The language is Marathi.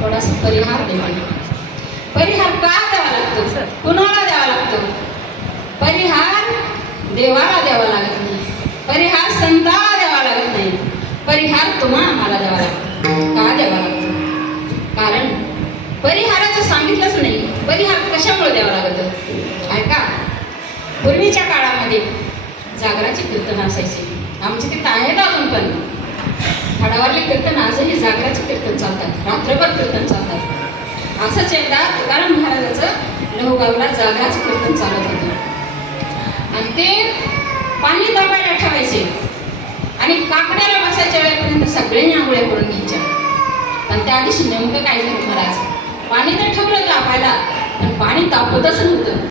थोडासा परिहार परिहार का द्यावा लागतो, कुणाला द्यावा लागतो? परिहार देवाला द्यावा लागत नाही, परिहार संताला द्यावा लागत नाही, परिहार तुम्हा आम्हाला द्यावा लागतो. का द्यावा लागतो? कारण परिहाराचं सांगितलंच नाही. परिहार कशामुळे द्यावा लागतं ऐका. पूर्वीच्या काळामध्ये जागराची कीर्तन असायची. आमचे ते आहेत अजून पण हाडावरले कीर्तन आजही जागराचे कीर्तन चालतात, रात्रभर कीर्तन चालतात. असंच एकदा तुकाराम महाराजाचं लहुगावला जागराचं कीर्तन चालत होतं आणि ते पाणी तापायला ठेवायचे आणि काकड्याला बसायच्या वेळेपर्यंत सगळ्यांनी आंघोळ्या करून घ्यायच्या. पण त्या दिवशी नेमकं काय झालं महाराज, पाणी तर ठेवलं तापायला पण पाणी तापतच नव्हतं.